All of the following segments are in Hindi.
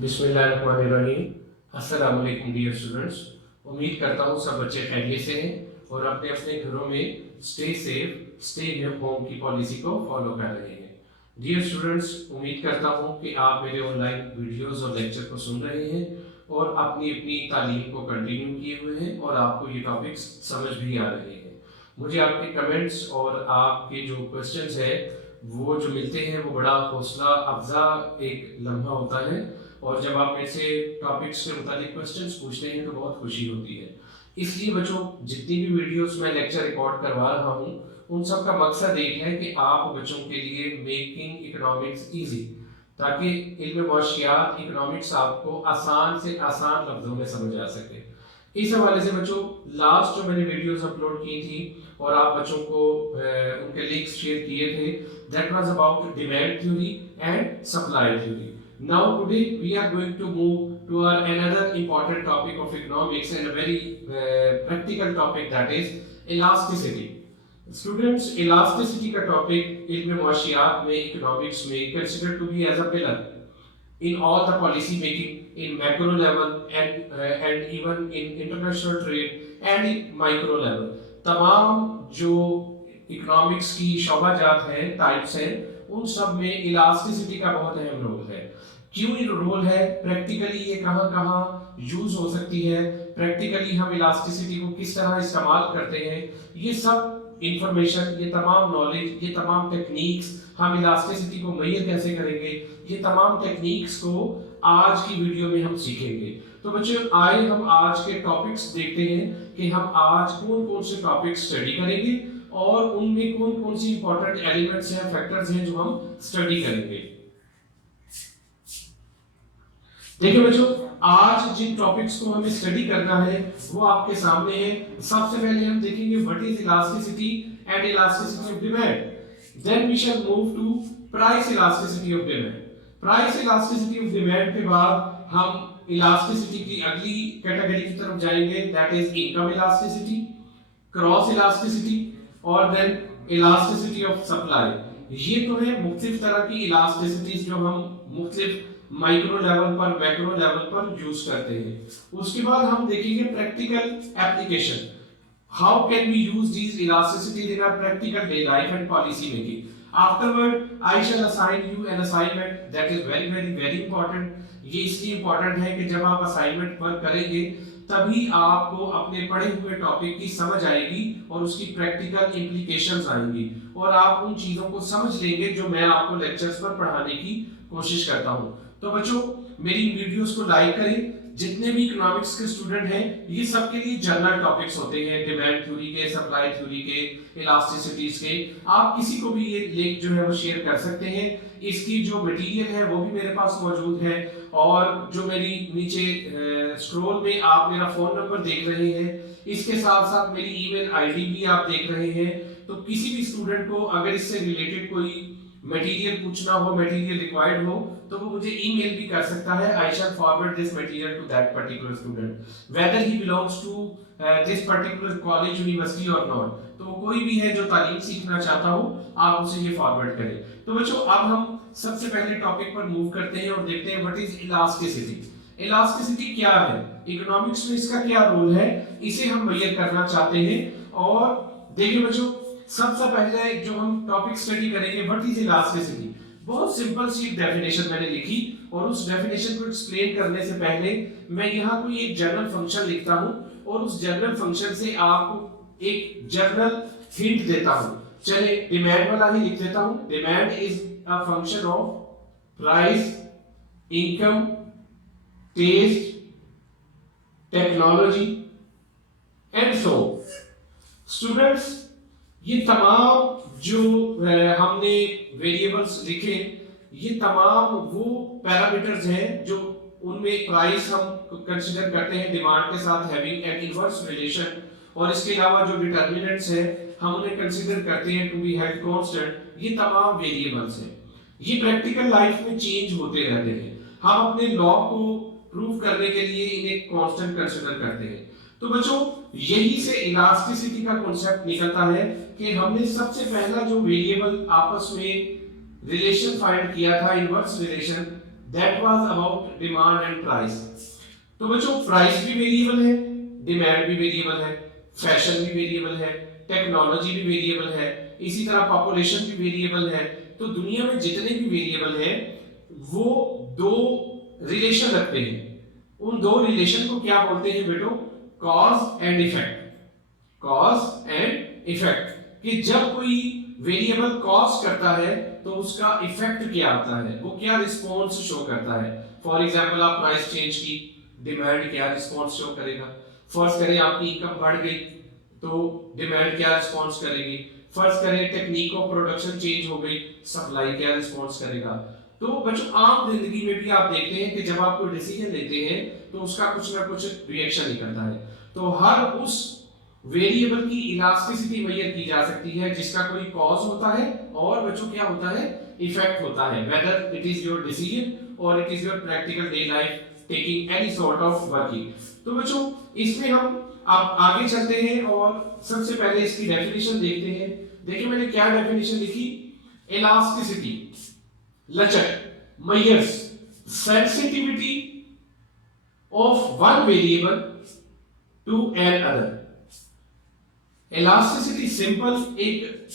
बिस्मिल्लाहिर्रहमानिर्रहीम। अस्सलाम वालेकुम डियर स्टूडेंट्स। उम्मीद करता हूँ सब बच्चे खैरियत से हैं और अपने अपने घरों में स्टे सेफ स्टे होम की पॉलिसी को फॉलो कर रहे हैं। डियर स्टूडेंट्स, उम्मीद करता हूँ कि आप मेरे ऑनलाइन वीडियोस और लेक्चर को सुन रहे हैं और अपनी अपनी तालीम को कंटिन्यू किए हुए हैं और आपको ये टॉपिक्स समझ भी आ रहे हैं। मुझे आपके कमेंट्स और आपके जो क्वेश्चंस है वो जो मिलते हैं वो बड़ा हौसला अफजा एक लम्हा होता है और जब आप मेरे से टॉपिक्स के मुताबिक क्वेश्चंस पूछते हैं तो बहुत खुशी होती है। इसलिए बच्चों, जितनी भी वीडियोस में लेक्चर रिकॉर्ड करवा रहा हूँ उन सब का मकसद एक है कि आप बच्चों के लिए मेकिंग इकोनॉमिक्स इजी, ताकि इल्म मुआशियात इकोनॉमिक्स आपको आसान से आसान लफ्जों में समझ आ सके। इस हवाले से बच्चों, लास्ट जो मैंने वीडियोस अपलोड की थी और आप बच्चों को उनके लिंक्स शेयर किए थे, that was about demand theory and supply theory. Now today we are going to move to our another important topic of economics and a very practical topic, that is elasticity. Students, elasticity का topic इल्म मुआशियात में इकोनॉमिक्स में considered to be as a pillar in all the policy making in macro level and even in international trade and in micro level. तमाम जो इकोनॉमिक्स की शोबाजात हैं, टाइप्स हैं, उन सब में इलास्टिसिटी का बहुत अहम रोल है। क्यों ये रोल है, प्रैक्टिकली ये कहाँ कहाँ यूज हो सकती है, प्रैक्टिकली हम इलास्टिसिटी को किस तरह इस्तेमाल करते हैं, ये सब इंफॉर्मेशन, ये तमाम नॉलेज, ये तमाम टेक्निक्स, हम इलास्टिसिटी को मेजर कैसे करेंगे, ये तमाम टेक्निक्स को आज की वीडियो में हम सीखेंगे। तो बच्चों, आए हम आज के टॉपिक्स देखते हैं कि हम आज कौन कौन से टॉपिक्स स्टडी करेंगे और उनमें कौन कौन सी इंपॉर्टेंट एलिमेंट्स हैं, फैक्टर्स हैं जो हम स्टडी करेंगे। देखिए बच्चों, आज जिन टॉपिक्स को हमें स्टडी करना है वो आपके सामने है। सबसे पहले हम देखेंगे what is elasticity and elasticity of demand. Then we shall move to price elasticity of demand. Price elasticity of demand के बाद हम इलास्टिसिटी की अगली कैटेगरी की तरफ जाएंगे, that is income elasticity, cross elasticity और देन इलास्टिसिटी ऑफ सप्लाई। ये तो है मुख्तलिफ तरह की इलास्टिसिटीज जो हम मुख्तलिफ माइक्रो लेवल पर, मैक्रो लेवल पर यूज करते हैं। उसके बाद हम देखेंगे practical application, how can we use these elasticities in our practical day life and policy making. Afterward I shall assign you an assignment that is very very very important. ये इसलिए इंपॉर्टेंट है कि जब आप असाइनमेंट वर्क करेंगे तभी आपको अपने पढ़े हुए टॉपिक की समझ आएगी और उसकी प्रैक्टिकल इंप्लीकेशंस आएंगी और आप उन चीजों को समझ लेंगे जो मैं आपको लेक्चर्स पर पढ़ाने की कोशिश करता हूं। तो बच्चों, मेरी वीडियोस को लाइक करें। जितने भी इकोनॉमिक्स के स्टूडेंट हैं, ये सब के लिए जनरल टॉपिक्स होते हैं, डिमांड थ्योरी के, सप्लाई थ्योरी के, इलास्टिसिटीज के। आप किसी को भी ये लिंक जो है वो शेयर कर सकते हैं। इसकी जो मटेरियल है वो भी मेरे पास मौजूद है और जो मेरी नीचे स्क्रॉल में आप मेरा फोन नंबर देख रहे हैं, इसके साथ साथ मेरी ईमेल आईडी भी आप देख रहे हैं। तो किसी भी स्टूडेंट को अगर इससे रिलेटेड कोई मटेरियल पूछना हो, मटेरियल रिक्वायर्ड हो, तो वो मुझे ईमेल भी कर सकता है। I shall forward this material to that particular student whether he belongs to this particular college, university और नॉट। तो कोई भी है जो तालीम सीखना चाहता हो, आप उसे ये फॉरवर्ड करें। तो बच्चों, अब हम सबसे पहले टॉपिक पर मूव करते हैं और देखते हैं व्हाट इज इलास्टिसिटी। इलास्टिसिटी क्या है, इकोनॉमिक्स में इसका क्या रोल है, इसे हम मेजर करना चाहते हैं। और देखिए बच्चों, सबसे पहले जो हम टॉपिक स्टडी करेंगे व्हाट इज इलास्टिसिटी, बहुत सिंपल सी डेफिनेशन मैंने लिखी और उस डेफिनेशन को एक्सप्लेन करने से पहले मैं यहाँ कोई एक जनरल फंक्शन लिखता हूँ और उस जनरल फंक्शन से आपको एक जनरल हिंट देता हूँ। चले डिमांड वाला ही लिख देता हूँ। Demand is a function of price, income, taste, technology and so. Students, ये तमाम जो हमने वेरिएबल्स लिखे, ये तमाम वो पैरामीटर्स हैं जो उनमें प्राइस हम कंसीडर करते हैं डिमांड के साथ हैविंग एन इनवर्स रिलेशन, और इसके अलावा जो डिटरमिनेंट्स हैं हम उन्हें कंसीडर करते हैं टू बी हेल्ड कांस्टेंट। ये तमाम वेरिएबल्स हैं, ये प्रैक्टिकल लाइफ में चेंज होते रहते हैं। हम अपने लॉ को प्रूव करने के लिए इन्हें कांस्टेंट कंसीडर करते हैं। तो बच्चों, यही से इलास्टिसिटी का कॉन्सेप्ट निकलता है कि हमने सबसे पहला जो वेरिएबल आपस में रिलेशन फाइंड किया था, inverse relation, that was about demand and price. तो बच्चों प्राइस भी वेरिएबल है, डिमांड भी वेरिएबल है, फैशन भी वेरिएबल है, टेक्नोलॉजी भी वेरिएबल है, इसी तरह पॉपुलेशन भी वेरिएबल है। तो दुनिया में जितने भी वेरिएबल हैं वो दो रिलेशन रखते हैं। उन दो रिलेशन को क्या बोलते हैं बेटो? Cause and effect. Cause and effect, कि जब कोई वेरिएबल कॉज करता है तो उसका इफेक्ट क्या आता है, वो क्या रिस्पॉन्स शो करता है। फॉर एग्जांपल आप प्राइस चेंज की, डिमांड क्या रिस्पॉन्स शो करेगा। फर्स्ट करें आपकी इनकम बढ़ गई तो डिमांड क्या रिस्पॉन्स करेगी। फर्स्ट करें टेक्निक ऑफ प्रोडक्शन चेंज हो गई, सप्लाई क्या रिस्पॉन्स करेगा। तो बच्चों आम जिंदगी में भी आप देखते हैं कि जब आप कोई डिसीजन लेते हैं तो उसका कुछ ना कुछ रिएक्शन निकलता है। तो हर उस वेरिएबल की इलास्टिसिटी मेजर की जा सकती है जिसका कोई कॉज होता है और बच्चों क्या होता है? इफेक्ट होता है। Whether it is your decision और it is your practical day life taking any sort of working. तो बच्चों इसमें हम अब आगे चलते हैं और सबसे पहले इसकी डेफिनेशन देखते हैं। देखिए मैंने क्या डेफिनेशन लिखी? इलास्टिसिटी, लचक, measures sensitivity of one variable to an other. Elasticity simple एक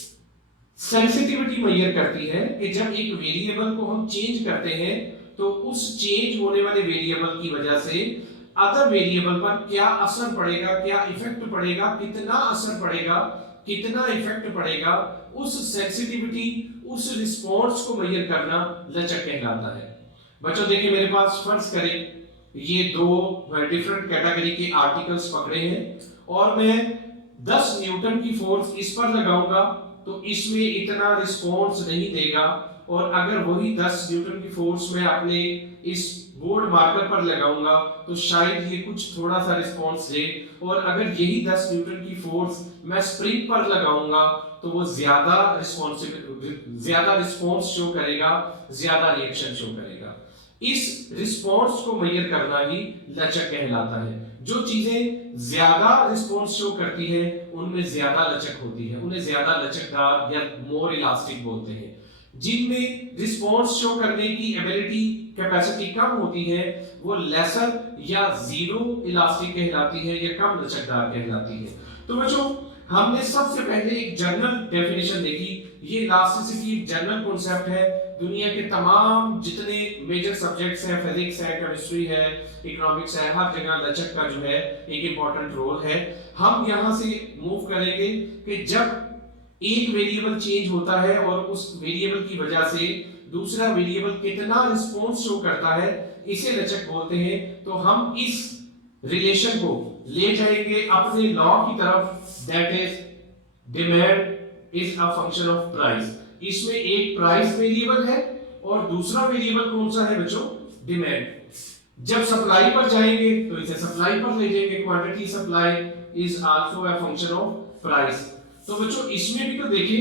सेंसिटिविटी मेजर करती है कि जब एक वेरिएबल को हम चेंज करते हैं तो उस चेंज होने वाले वेरिएबल की वजह से अदर वेरिएबल पर क्या असर पड़ेगा, क्या इफेक्ट पड़ेगा, कितना असर पड़ेगा, कितना इफेक्ट पड़ेगा, उस सेंसिटिविटी, उस रिस्पॉन्स को मेजर करना लचक कहलाता है। बच्चों देखिए मेरे पास फर्ज करें ये दो डिफरेंट कैटेगरी के आर्टिकल्स पकड़े हैं और मैं 10 न्यूटन की फोर्स इस पर लगाऊंगा तो इसमें इतना रिस्पॉन्स नहीं देगा, और अगर वही 10 न्यूटन की फोर्स मैं अपने इस बोर्ड मार्कर पर लगाऊंगा तो शायद ये कुछ थोड़ा सा रिस्पॉन्स दे, और अगर यही 10 न्यूटन की फोर्स मैं स्प्रिंग पर लगाऊंगा तो वो ज्यादा रिस्पॉन्स शो करेगा, ज्यादा रिएक्शन शो करेगा। इस रिस्पॉन्स को मेजर करना ही लचक कहलाता है। जो चीजें ज्यादा रिस्पॉन्स शो करती है उनमें ज्यादा लचक होती है, उन्हें ज्यादा लचकदार या मोर इलास्टिक बोलते हैं। जिनमें रिस्पॉन्स शो करने की एबिलिटी, कैपेसिटी कम होती है वो लेसर या जीरो इलास्टिक कहलाती है या कम लचकदार कहलाती है। तो बच्चों हमने सबसे पहले एक जनरल डेफिनेशन देखी। ये इलास्टिसिटी एक जनरल कॉन्सेप्ट है, दुनिया के तमाम जितने मेजर सब्जेक्ट्स हैं, फिजिक्स है, केमिस्ट्री है, इकोनॉमिक्स है, हर जगह लचक का जो है एक इंपॉर्टेंट रोल है। हम यहां से मूव करेंगे कि जब एक वेरिएबल चेंज होता है और उस वेरिएबल की वजह से दूसरा वेरिएबल कितना रिस्पॉन्स शो करता है, इसे लचक बोलते हैं। तो हम इस रिलेशन को ले जाएंगे अपने लॉ की तरफ, that is demand is a function of price. इसमें एक प्राइस वेरिएबल है और दूसरा वेरिएबल कौन सा है बच्चों? डिमांड। जब सप्लाई पर जाएंगे तो इसे सप्लाई पर ले जाएंगे, quantity supply is also a function of price. तो बच्चों इसमें भी तो देखिए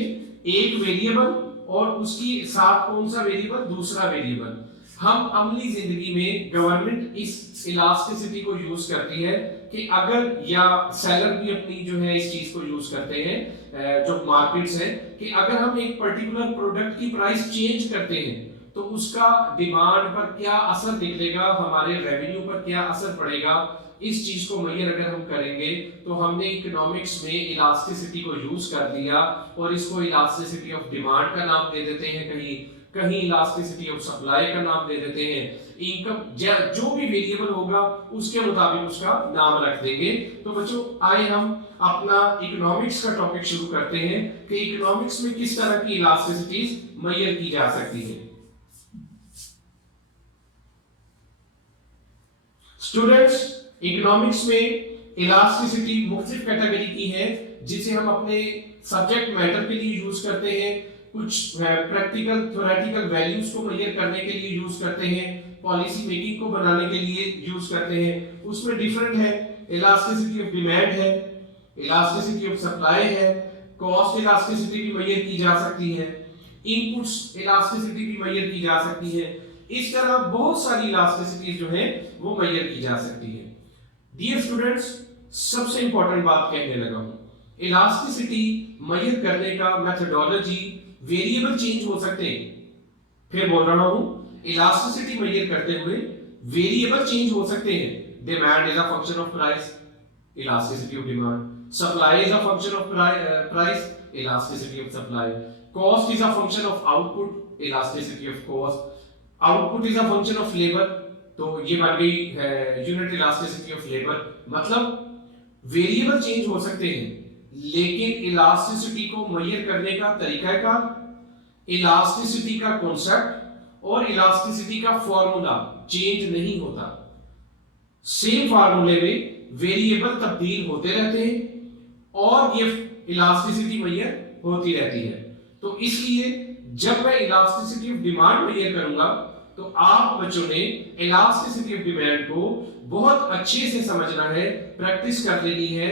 एक वेरिएबल और उसकी साथ कौन सा वेरिएबल? दूसरा वेरिएबल। हम अमली जिंदगी में गवर्नमेंट इस इलास्टिसिटी को यूज करती है कि अगर, या सेलर भी अपनी जो है इस चीज को यूज करते हैं जो मार्केट्स है, कि अगर हम एक पर्टिकुलर प्रोडक्ट की प्राइस चेंज करते हैं तो उसका डिमांड पर क्या असर निकलेगा, हमारे रेवेन्यू पर क्या असर पड़ेगा। इस चीज को मेजर अगर हम करेंगे तो हमने इकोनॉमिक्स में इलास्टिसिटी को यूज कर लिया और इसको इलास्टिसिटी ऑफ डिमांड का नाम दे देते हैं, कहीं इलास्टिसिटी ऑफ सप्लाई का नाम दे देते हैं। इनकम जो भी वेरिएबल होगा उसके मुताबिक उसका नाम रख देंगे। तो बच्चों आइए हम अपना इकोनॉमिक्स का टॉपिक शुरू करते हैं कि इकोनॉमिक्स में किस तरह की इलास्टिसिटीज मेजर की जा सकती है। स्टूडेंट्स इकोनॉमिक्स में इलास्टिसिटी मुख्तलिफ कैटेगरी की है जिसे हम अपने सब्जेक्ट मैटर के लिए यूज करते हैं, कुछ प्रैक्टिकल थ्योरेटिकल वैल्यूज को मेजर करने के लिए यूज करते हैं, पॉलिसी मेकिंग को बनाने के लिए यूज करते हैं। उसमें डिफरेंट है, इलास्टिसिटी ऑफ डिमांड है, इलास्टिसिटी ऑफ सप्लाई है, कॉस्ट इलास्टिसिटी भी मेजर की जा सकती है, इनपुट्स इलास्टिसिटी भी मेजर की जा सकती है। इस तरह बहुत सारी इलास्टिसिटी जो है वो मेजर की जा सकती है। डियर स्टूडेंट्स सबसे इंपॉर्टेंट बात कहने लगा हूं, इलास्टिसिटी मेजर करने का मेथोडोलॉजी, वेरिएबल चेंज हो सकते हैं। फिर बोल रहा हूं इलास्टिसिटी मेजर करते हुए वेरिएबल चेंज हो सकते हैं। Demand is a function of price, elasticity of demand. Supply is a function of price, elasticity of supply. Cost is a function of output, elasticity of cost. Output is a function of labour, तो ये बन गई यूनिट इलास्टिसिटी ऑफ लेबर। मतलब वेरिएबल चेंज हो सकते हैं, लेकिन इलास्टिसिटी को मेजर करने का तरीकाकार, इलास्टिसिटी का कॉन्सेप्ट और इलास्टिसिटी का फॉर्मूला चेंज नहीं होता। सेम फार्मूले में वेरिएबल तब्दील होते रहते हैं और ये इलास्टिसिटी मेजर होती रहती है। तो इसलिए जब मैं इलास्टिसिटी ऑफ डिमांड मेजर करूंगा तो आप बच्चों ने इलास्टिसिटी ऑफ डिमांड को बहुत अच्छे से समझना है, प्रैक्टिस कर लेनी है।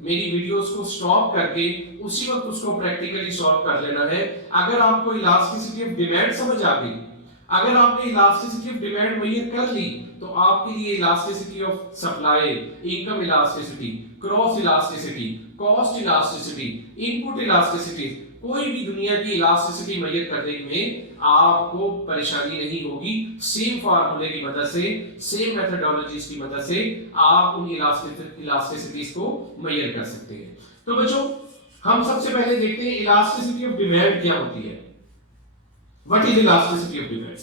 मेरी वीडियोस को स्टॉप करके उसी वक्त उसको प्रैक्टिकली सॉल्व कर लेना है। अगर आपको इलास्टिसिटी ऑफ डिमांड समझ आ गई, अगर आपने इलास्टिसिटी ऑफ डिमांड मेजर कर ली, तो आपके लिए elasticity of supply, income elasticity, cross elasticity, cost elasticity, input elasticity, कोई भी दुनिया की इलास्टिसिटी मेजर करने में आपको परेशानी नहीं होगी। सेम फार्मूले की मदद से, सेम मेथोडोलॉजीज की मदद से आप उन इलास्टिसिटीज को मेजर कर सकते हैं। तो बच्चों, हम सबसे पहले देखते हैं इलास्टिसिटी ऑफ डिमांड क्या होती है। What is elasticity of demand?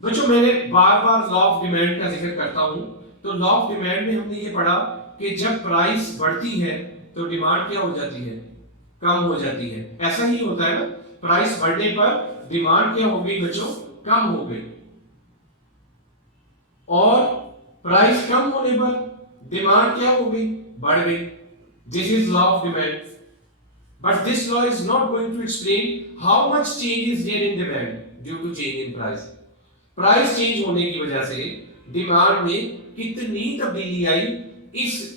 बच्चों, मैंने बार-बार लॉ ऑफ डिमांड का जिक्र करता हूं। तो लॉ ऑफ डिमांड में हमने ये पढ़ा कि जब प्राइस बढ़ती है तो डिमांड क्या हो जाती है? कम हो जाती है। ऐसा ही होता है ना, प्राइस बढ़ने पर डिमांड क्या हो गई बच्चों? कम हो गई। और प्राइस कम होने पर डिमांड क्या हो गई? बढ़ गई। This is law of demand. But this law is not going to explain how much change is there in demand due to change in price. Price change होने की वजह से डिमांड में कितनी तब्दीली आई, इस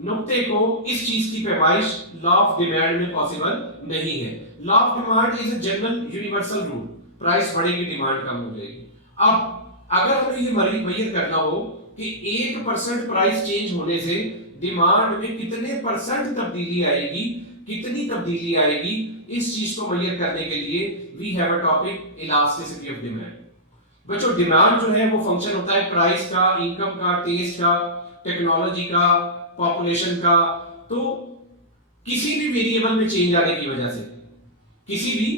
नुक्ते को, इस चीज की पैमाइश लॉ ऑफ डिमांड में पॉसिबल नहीं है। Law of demand is a general universal rule. Price बढ़ेगी, डिमांड कम हो जाएगी। अब अगर हमें ये मेजर करना हो कि 1% प्राइस चेंज होने से डिमांड में कितने परसेंट तब्दीली आएगी, कितनी तब्दीली आएगी, इस चीज को मेजर करने के लिए we have a topic elasticity of demand. बच्चों, डिमांड जो है वो फंक्शन होता है प्राइस का, इनकम का, टेस्ट का, टेक्नोलॉजी का, पॉपुलेशन का। तो किसी भी वेरिएबल में चेंज आने की वजह से, किसी भी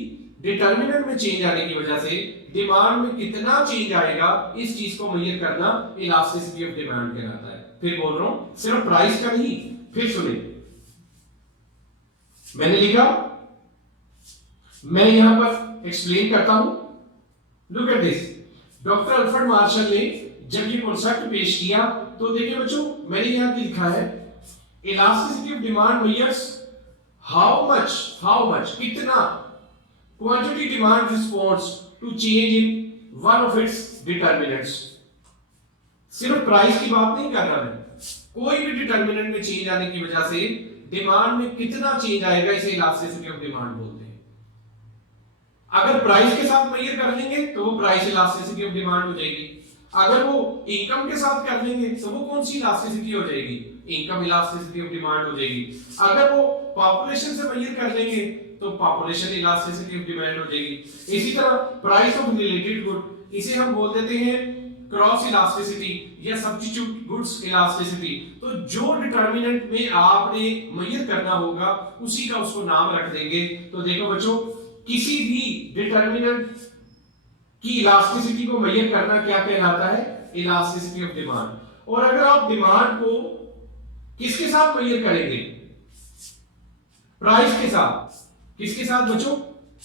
डिटरमिनेंट में चेंज आने की वजह से डिमांड में कितना चेंज आएगा, इस चीज को मेजर करना इलास्टिसिटी ऑफ डिमांड कहलाता है। फिर बोल रहा हूं, सिर्फ प्राइस का नहीं। फिर सुनिए, मैंने लिखा, मैं यहां पर एक्सप्लेन करता हूं। Look at this. Doctor Alfred Marshall ने जब ये कॉन्सेप्ट पेश किया तो देखिए बच्चों, मैंने यहां लिखा है elasticity of demand measures how much कितना quantity demand response to change in one of its determinants. सिर्फ प्राइस की बात नहीं कर रहा मैं, कोई भी डिटरमिनेंट में चेंज आने की वजह से डिमांड में कितना चेंज आएगा, इसे इलास्टिसिटी ऑफ डिमांड बोलते हैं। अगर प्राइस के साथ मेजर कर लेंगे तो वो प्राइस इलास्टिसिटी ऑफ डिमांड हो जाएगी। अगर वो इनकम के साथ कर लेंगे तो वो कौन सी इलास्टिसिटी हो जाएगी? इनकम इलास्टिसिटी ऑफ डिमांड हो जाएगी। अगर वो पॉपुलेशन से मेजर कर लेंगे तो पॉपुलेशन इलास्टिसिटी ऑफ डिमांड हो जाएगी। इसी तरह प्राइस ऑफ रिलेटेड गुड, इसे हम बोल देते हैं क्रॉस इलास्टिसिटी या सब्स्टिट्यूट गुड्स इलास्टिसिटी। तो जो डिटरमिनेंट में आपने मेजर करना होगा उसी का उसको नाम रख देंगे। तो देखो बच्चों, किसी भी डिटरमिनेंट की इलास्टिसिटी को मेजर करना क्या कहलाता है? Elasticity of demand. और अगर आप डिमांड को किसके साथ मेजर करेंगे? प्राइस के साथ। किसके साथ बच्चों?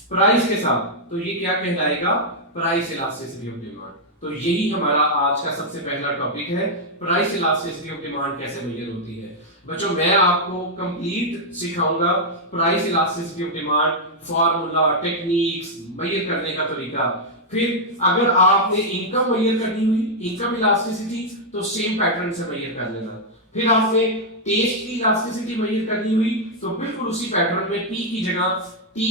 प्राइस के साथ। तो ये क्या कहलाएगा? Price elasticity of demand. तो यही हमारा आज का सबसे पहला टॉपिक है, प्राइस इलास्टिसिटी ऑफ डिमांड कैसे मेजर होती है। बच्चों, मैं आपको कंप्लीट सिखाऊंगा price elasticity of demand, formula, techniques, measure करने का तरीका। फिर अगर आपने इनकम मेजर करनी हुई, इनकम इलास्टिसिटी, तो सेम पैटर्न से मेजर कर लेना। फिर आपने टेस्ट की इलास्टिसिटी मेजर करनी हुई तो बिल्कुल उसी पैटर्न में P की जगह T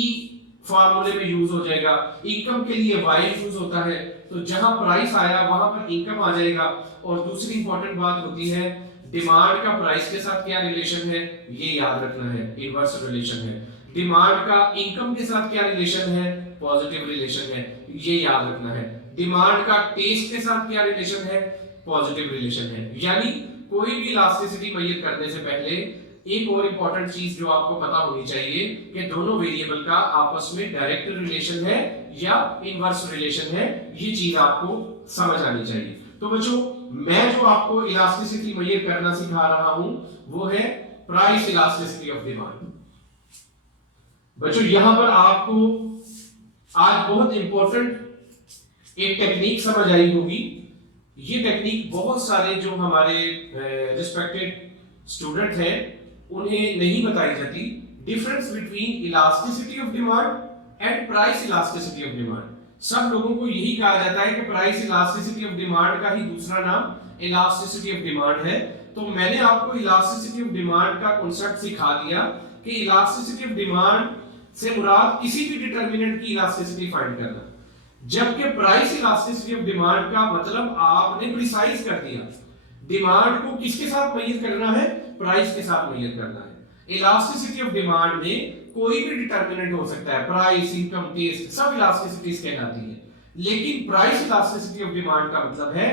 फार्मूले में यूज हो जाएगा। इनकम के लिए Y यूज होता है, तो जहां प्राइस आया वहां पर इनकम आ जाएगा। और दूसरी इंपॉर्टेंट बात होती है डिमांड का प्राइस के साथ क्या रिलेशन है, ये याद रखना है, इनवर्स रिलेशन है। डिमांड का इनकम के साथ क्या रिलेशन है, पॉजिटिव रिलेशन है, ये याद रखना है। डिमांड का टेस्ट के साथ क्या रिलेशन है, पॉजिटिव रिलेशन है। यानी कोई भी इलास्टिसिटी मेजर करने से पहले एक और इंपॉर्टेंट चीज जो आपको पता होनी चाहिए कि दोनों वेरिएबल का आपस में डायरेक्ट रिलेशन है या इनवर्स रिलेशन है, ये चीज आपको समझ आनी चाहिए। तो बच्चों मैं जो आपको इलास्टिसिटी मेजर करना सिखा रहा हूं वो है प्राइस इलास्टिसिटी ऑफ डिमांड। बच्चों यहां पर आपको आज बहुत इंपॉर्टेंट एक टेक्निक समझ आई होगी। ये टेक्निक बहुत सारे जो हमारे रिस्पेक्टेड स्टूडेंट हैं उन्हें नहीं बताई जाती। Difference between elasticity of demand and price elasticity of demand. सब लोगों को यही कहा जाता है कि प्राइस इलास्टिसिटी ऑफ डिमांड का ही दूसरा नाम इलास्टिसिटी ऑफ डिमांड है। तो मैंने आपको इलास्टिसिटी ऑफ डिमांड का कॉन्सेप्ट सिखा दिया कि इलास्टिसिटी ऑफ डिमांड से मुराद किसी भी डिटरमिनेंट की इलास्टिसिटी फाइंड करना, जबकि प्राइस इलास्टिसिटी ऑफ डिमांड का मतलब आपने प्रिसाइज कर दिया, डिमांड को किसके साथ मेजर करना है, प्राइस के साथ मेजर करना है। इलास्टिसिटी ऑफ डिमांड में कोई भी डिटरमिनेंट हो सकता है, प्राइस, इनकम, टेस्ट, सब इलास्टिसिटीज कहलाती है। लेकिन प्राइस इलास्टिसिटी ऑफ डिमांड का मतलब है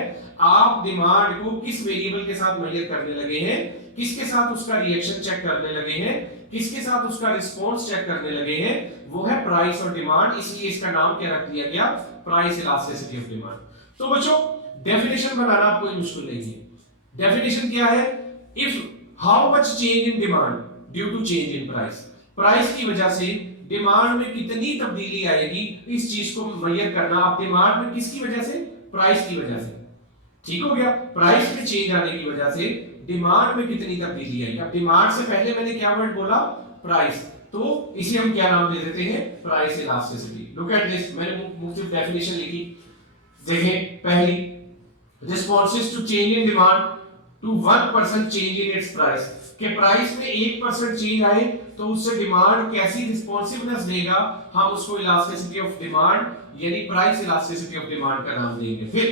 आप डिमांड को किस वेरिएबल के साथ मेजर करने लगे हैं, किसके साथ उसका रिएक्शन चेक करने लगे हैं, किसके साथ उसका रिस्पांस चेक करने लगे हैं, वो है प्राइस और डिमांड। इसलिए इसका नाम क्या रख दिया गया, प्राइस इलास्टिसिटी ऑफ डिमांड। तो बच्चों डेफिनेशन बनाना कोई मुश्किल नहीं है। डेफिनेशन क्या है, if how much change in demand due to change in price. Price की वजह से डिमांड में कितनी तब्दीली आएगी, इस चीज को मेजर करना। आप डिमांड में किसकी वजह से, प्राइस की वजह से, ठीक हो गया, प्राइस में चेंज आने की वजह से डिमांड में कितनी तब्दीली आई। अब डिमांड से पहले मैंने क्या वर्ड बोला, प्राइस, तो इसे हम क्या नाम दे देते हैं, price elasticity. Look at this, मैंने मुख्तलिफ डेफिनेशन लिखी। देखें पहली, responses to change in demand to 1% change in its price, के प्राइस में 1% चेंज आए तो उससे डिमांड कैसी रिस्पॉन्सिवनेस देगा, हम उसको इलास्टिसिटी ऑफ डिमांड यानी प्राइस इलास्टिसिटी ऑफ डिमांड का नाम देंगे। फिर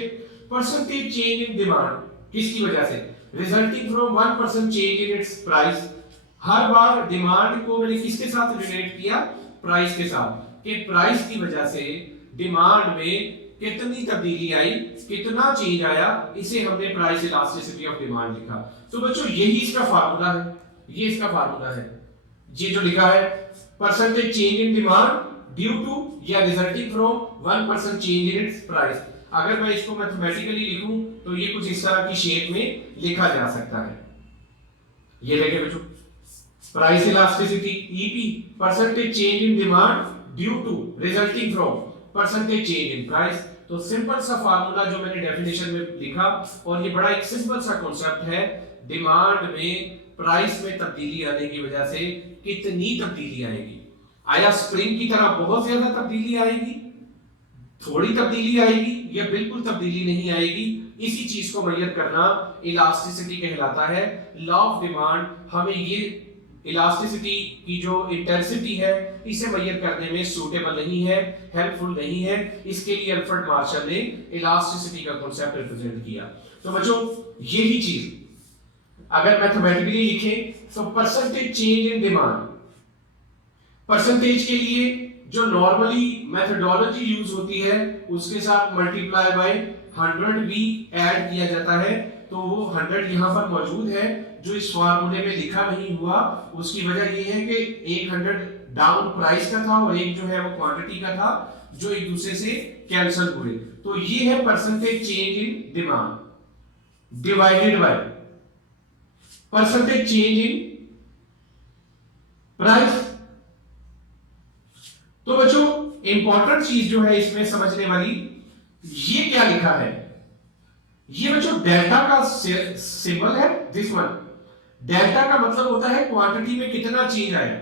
परसेंटेज चेंज इन डिमांड, किसकी वजह से, resulting from 1% change in its price. Her bar demand को मैंने किसके साथ रिलेट किया, प्राइस के साथ, कि प्राइस की वजह से डिमांड में कितनी तब्दीली आई, कितना चेंज आया, इसे हमने प्राइस इलास्टिसिटी ऑफ डिमांड लिखा। तो बच्चों यही इसका फार्मूला है, ये इसका फार्मूला है, ये जो लिखा है percentage change in demand due to या resulting from 1% change in its price. अगर मैं इसको मैथमेटिकली लिखूं तो ये कुछ इस तरह की शेप में लिखा जा सकता है। ये देखिए बच्चों, price elasticity EP, percentage change in demand due to resulting from percentage change in price. तो सिंपल सा फार्मूला जो मैंने डेफिनेशन में लिखा, और ये बड़ा एक सिंपल सा कॉन्सेप्ट है, डिमांड में प्राइस में तब्दीली आने की वजह से कितनी तब्दीली आएगी। आया स्प्रिंग की तरह बहुत ज्यादा तब्दीली आएगी, थोड़ी तब्दीली आएगी, या बिल्कुल तब्दीली नहीं आएगी, इसी चीज को मेजर करना इलास्टिसिटी कहलाता है। लॉ ऑफ डिमांड हमें ये इलास्टिसिटी की जो इंटेंसिटी है इसे मेजर करने में सूटेबल नहीं है, हेल्पफुल नहीं है। इसके लिए अल्फ्रेड मार्शल ने इलास्टिसिटी का कांसेप्ट रिप्रेजेंट किया। तो बच्चों यही चीज अगर मैथमेटिकली लिखें तो percentage change in demand, percentage के लिए जो नॉर्मली मेथोडोलॉजी यूज होती है उसके साथ मल्टीप्लाई बाय 100 भी ऐड किया जाता है। तो वो 100 यहाँ पर मौजूद है, जो इस फार्मूले में लिखा नहीं हुआ। उसकी वजह ये है कि एक 100 डाउन प्राइस का था और एक जो है वो क्वांटिटी का था, जो एक दूसरे से कैंसिल हुए। तो ये है percentage change in demand divided by percentage change in price. तो बच्चों इंपॉर्टेंट चीज जो है इसमें समझने वाली, ये क्या लिखा है, ये बच्चों डेल्टा का सिंबल है, दिस वन। डेल्टा का मतलब होता है क्वांटिटी में कितना चेंज आया,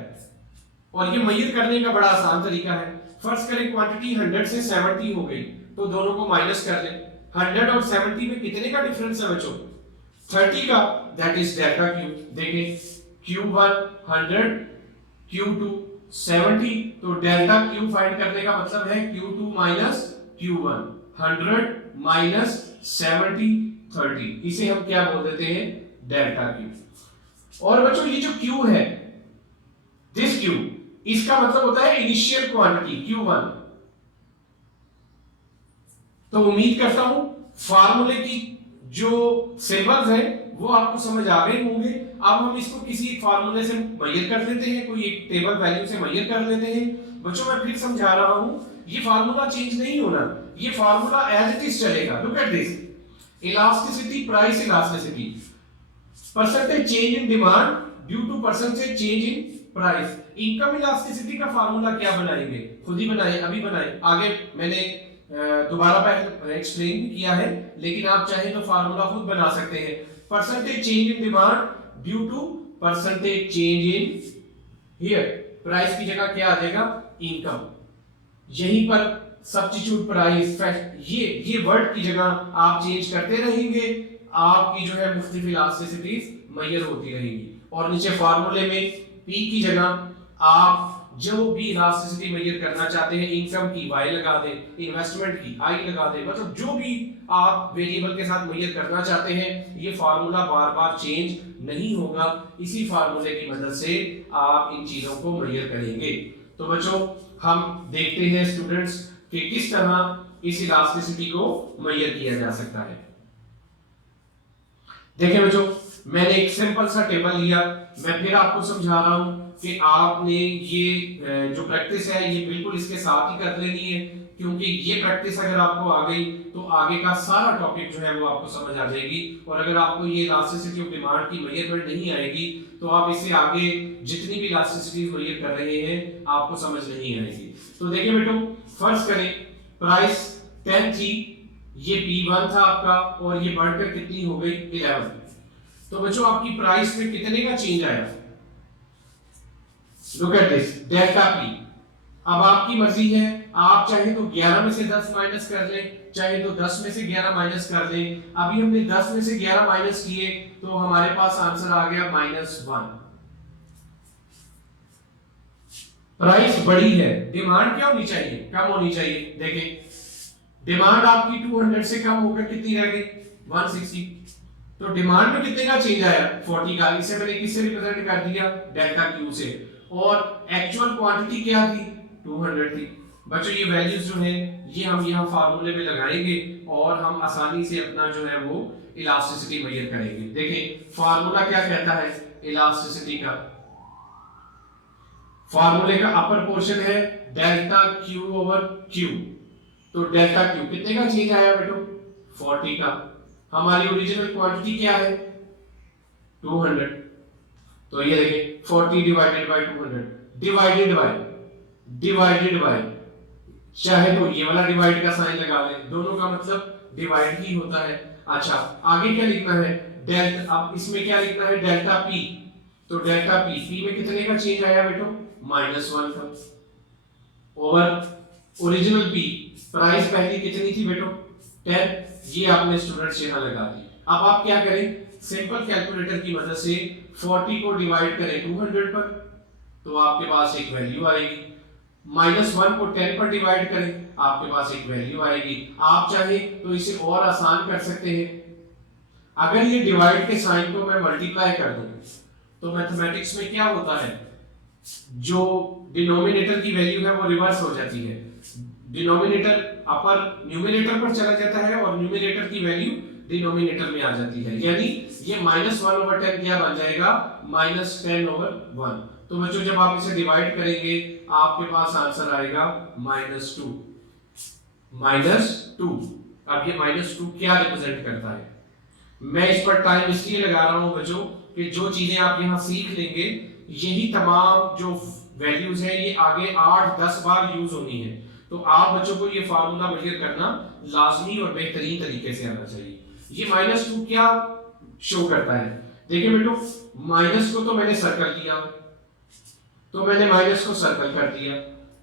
और ये मेजर करने का बड़ा आसान तरीका है। फर्स्ट करें क्वांटिटी 100 से 70 हो गई, तो दोनों को माइनस कर लें। 100 और 70 में कितने का डिफरेंस है बच्चों, 30 का, दैट इज डेल्टा क्यू। देखें Q1 100, Q2 70, तो डेल्टा क्यू फाइंड करने का मतलब है Q2 माइनस Q1, 100 माइनस 70 30, इसे हम क्या बोल देते हैं, डेल्टा क्यू। और बच्चों ये जो Q है, दिस Q, इसका मतलब होता है इनिशियल क्वांटिटी Q1, तो उम्मीद करता हूं फार्मूले की जो सिंबल्स हैं वो आपको समझ आ गए होंगे। अब हम इसको किसी एक फार्मूले से मेजर कर लेते हैं, कोई एक टेबल वैल्यू से मेजर कर लेते हैं। बच्चों मैं फिर समझा रहा हूं, ये फार्मूला चेंज नहीं होना, ये फार्मूला एज इट इज चलेगा। Look at this, elasticity, price elasticity, percentage change in demand due to percentage change in price. Income elasticity का फार्मूला क्या बनाएंगे, खुद ही बनाए, अभी बनाए, आगे मैंने दोबारा पहले एक्सप्लेन भी किया है, लेकिन आप चाहें तो फार्मूला खुद बना सकते हैं। Percentage change in demand due to percentage change in here, price की जगह क्या आ जाएगा, इनकम। यहीं पर सब्स्टिट्यूट प्राइस, ये वर्ड की जगह आप चेंज करते रहेंगे, आपकी जो है मुख्तलिफ इलास्टिसिटीज मेजर होती रहेंगी। और नीचे फार्मूले में पी की जगह आप जो भी इलास्टिसिटी मेजर करना चाहते हैं, इनकम की y लगा दें, इन्वेस्टमेंट की i लगा दें, मतलब जो भी आप वेरिएबल के साथ मेजर करना चाहते हैं, ये फार्मूला बार बार चेंज नहीं होगा। इसी फार्मूले की मदद से आप इन चीजों को मेजर करेंगे। तो बच्चों हम देखते हैं स्टूडेंट्स कि किस तरह इस इलास्टिसिटी को मेजर किया जा सकता है। देखिए बच्चों, मैंने एक सिंपल सा टेबल लिया, मैं फिर आपको समझा रहा हूं कि आपने ये जो प्रैक्टिस है ये बिल्कुल इसके साथ ही कर लेनी है, क्योंकि ये प्रैक्टिस अगर आपको आ गई तो आगे का सारा टॉपिक जो है वो आपको समझ आ जाएगी। और अगर आपको ये इलास्टिसिटी ऑफ डिमांड की मेजरमेंट नहीं आएगी तो आप इससे आगे जितनी भी इलास्टिसिटी मेजर कर रहे हैं आपको समझ नहीं आएगी। तो देखिए बेटो, फर्ज करें प्राइस 10 थी, ये P1 था आपका, और ये बढ़कर कितनी हो गई 11। तो बच्चों आपकी प्राइस में कितने का चेंज आया, look at this, delta P। अब आपकी मर्जी है, आप चाहे तो 11 में से 10 माइनस कर लें, चाहे तो 10 में से 11 माइनस कर लें। अभी हमने 10 में से 11 माइनस किए तो हमारे पास आंसर आ गया -1। प्राइस बड़ी है, डिमांड क्या होनी चाहिए, कम होनी चाहिए। देखें डिमांड आपकी 200 से कम होकर कितनी रह गई, 160। तो डिमांड में कितने का चेंज आया, 40 का। इसे मैंने किससे रिप्रेजेंट कर दिया, डेल्टा Q से। और एक्चुअल क्वांटिटी क्या थी, 200 थी। बच्चों ये वैल्यूज जो है ये हम यहाँ फार्मूले में लगाएंगे और हम आसानी से अपना जो है वो इलास्टिसिटी मेजर करेंगे। देखें फार्मूला क्या कहता है, इलास्टिसिटी का फार्मूले का अपर पोर्शन है डेल्टा Q/Q। तो डेल्टा Q कितने का चेंज आया बेटो, 40 का। हमारी ओरिजिनल क्वांटिटी क्या है, 200। तो ये देखिए 40 डिवाइडेड बाय 200 डिवाइडेड बाय, चाहे तो ये वाला डिवाइड का साइन लगा लें, दोनों का मतलब डिवाइड ही होता है। अच्छा आगे क्या लिखना है, डेल्टा, अब इसमें क्या लिखना है, डेल्टा P। तो डेल्टा P में कितने का चेंज आया बेटो, -1 का, ओवर ओरिजिनल P। प्राइस पहली कितनी थी बेटो, 10, ये आपने स्टूडेंट्स यहाँ लगा दी। अब आप क्या करें, सिंपल कैलकुलेटर की मदद से 40 को डिवाइड करें 200 पर, तो आपके पास एक वैल्यू आएगी। -1 को 10 पर डिवाइड करें, आपके पास एक वैल्यू आएगी। आप चाहे तो इसे और आसान कर सकते हैं, अगर ये डिवाइड के साइन को मैं मल्टीप्लाई कर दूं तो मैथमेटिक्स में क्या होता है, जो डिनोमिनेटर की वैल्यू है वो रिवर्स हो जाती है। डिनोमिनेटर अपर न्यूमरेटर पर चला जाता है और न्यूमरेटर की वैल्यू डिनोमिनेटर में आ जाती है, यानी ये -1/10 क्या बन जाएगा, -10/1। तो बच्चों जब आप इसे डिवाइड करेंगे आपके पास आंसर आएगा -2। अब ये -2 क्या रिप्रेजेंट करता है, मैं इस पर टाइम इसलिए लगा रहा हूं बच्चों कि जो चीजें आप यहाँ सीख लेंगे यही तमाम जो वैल्यूज हैं ये आगे 8-10 बार यूज होनी है। तो आप बच्चों को ये फार्मूला मेजर करना लाजमी और बेहतरीन तरीके से आना चाहिए। ये -2 क्या शो करता है, देखिए बेटो, माइनस को तो मैंने सर्कल किया, तो मैंने माइनस को सर्कल कर दिया।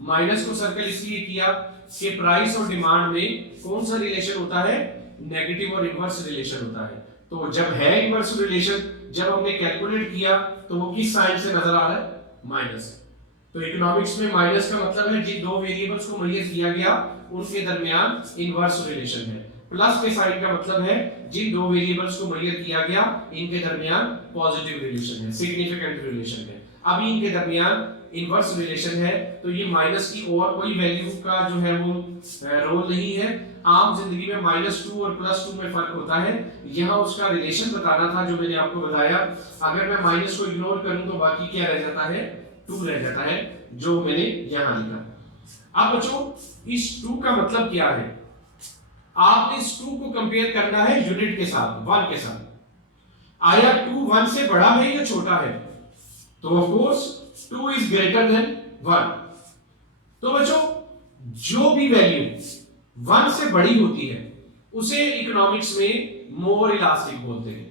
माइनस को सर्कल इसलिए किया कि प्राइस और डिमांड में कौन सा रिलेशन होता है, नेगेटिव और इनवर्स रिलेशन होता है। तो जब है इनवर्स रिलेशन, जब हमने कैलकुलेट किया तो वो किस साइन से नजर आ रहा है, माइनस। तो इकोनॉमिक्स में माइनस का मतलब है जिन दो वेरिएबल्स को मेजर किया गया उनके दरमियान इनवर्स रिलेशन है। प्लस के साइन का मतलब है जिन दो वेरिएबल्स को मेजर किया गया इनके दरमियान पॉजिटिव रिलेशन है, सिग्निफिकेंट रिलेशन है। अभी इनके दरमियान इनवर्स रिलेशन है, तो ये माइनस की और कोई वैल्यू का जो है वो रोल नहीं है। आम जिंदगी में -2 और +2 में फर्क होता है, यहाँ उसका रिलेशन बताना था जो मैंने आपको बताया। अगर मैं माइनस को इग्नोर करूं तो बाकी क्या रह जाता है, 2 रह जाता है, जो मैंने यहाँ लिखा। अब बच्चों इस 2 का मतलब क्या है, आपने इस 2 को कंपेयर करना है यूनिट के साथ, 1 के साथ। आया 2 1 से बड़ा है या छोटा है, तो of course 2 is greater than 1। तो बच्चों जो भी वैल्यू 1 से बड़ी होती है उसे इकोनॉमिक्स में मोर इलास्टिक बोलते हैं,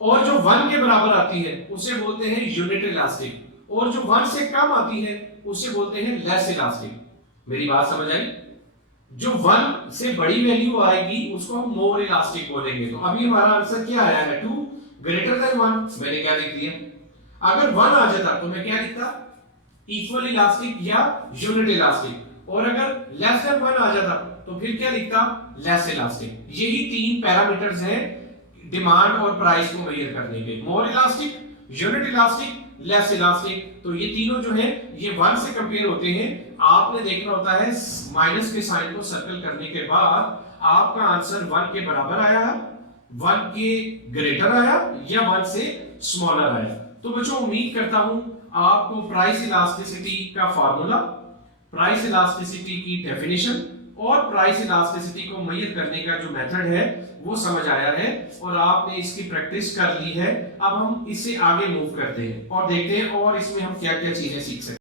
और जो 1 के बराबर आती है उसे बोलते हैं यूनिट इलास्टिक, और जो 1 से कम आती है उसे बोलते हैं लेस इलास्टिक। मेरी बात समझ आई? जो 1 से बड़ी वैल्यू आएगी उसको हम मोर इलास्टिक बोलेंगे। तो अभी हमारा आंसर क्या आया है, 2 ग्रेटर देन 1, मैंने क्या लिख दिया। अगर 1 आ जाता तो मैं क्या लिखता, इक्वल इलास्टिक या यूनिट इलास्टिक, और अगर लेस देन 1 आ जाता तो फिर क्या लिखता, लेस इलास्टिक। यही 3 पैरामीटर्स हैं डिमांड और प्राइस को मेजर करने के, मोर elastic, unit elastic, less elastic. तो ये तीनों जो है ये 1 से कंपेयर होते हैं। आपने देखना होता है माइनस के साइन को सर्कल करने के बाद आपका आंसर 1 के बराबर आया, 1 के ग्रेटर आया या 1 से स्मॉलर आया। तो बच्चों उम्मीद करता हूं आपको प्राइस इलास्टिसिटी का फार्मूला, प्राइस इलास्टिसिटी की डेफिनेशन और प्राइस इलास्टिसिटी को मेजर करने का जो मेथड है वो समझ आया है, और आपने इसकी प्रैक्टिस कर ली है। अब हम इससे आगे मूव करते हैं और देखते हैं और इसमें हम क्या क्या चीजें सीख सकते हैं।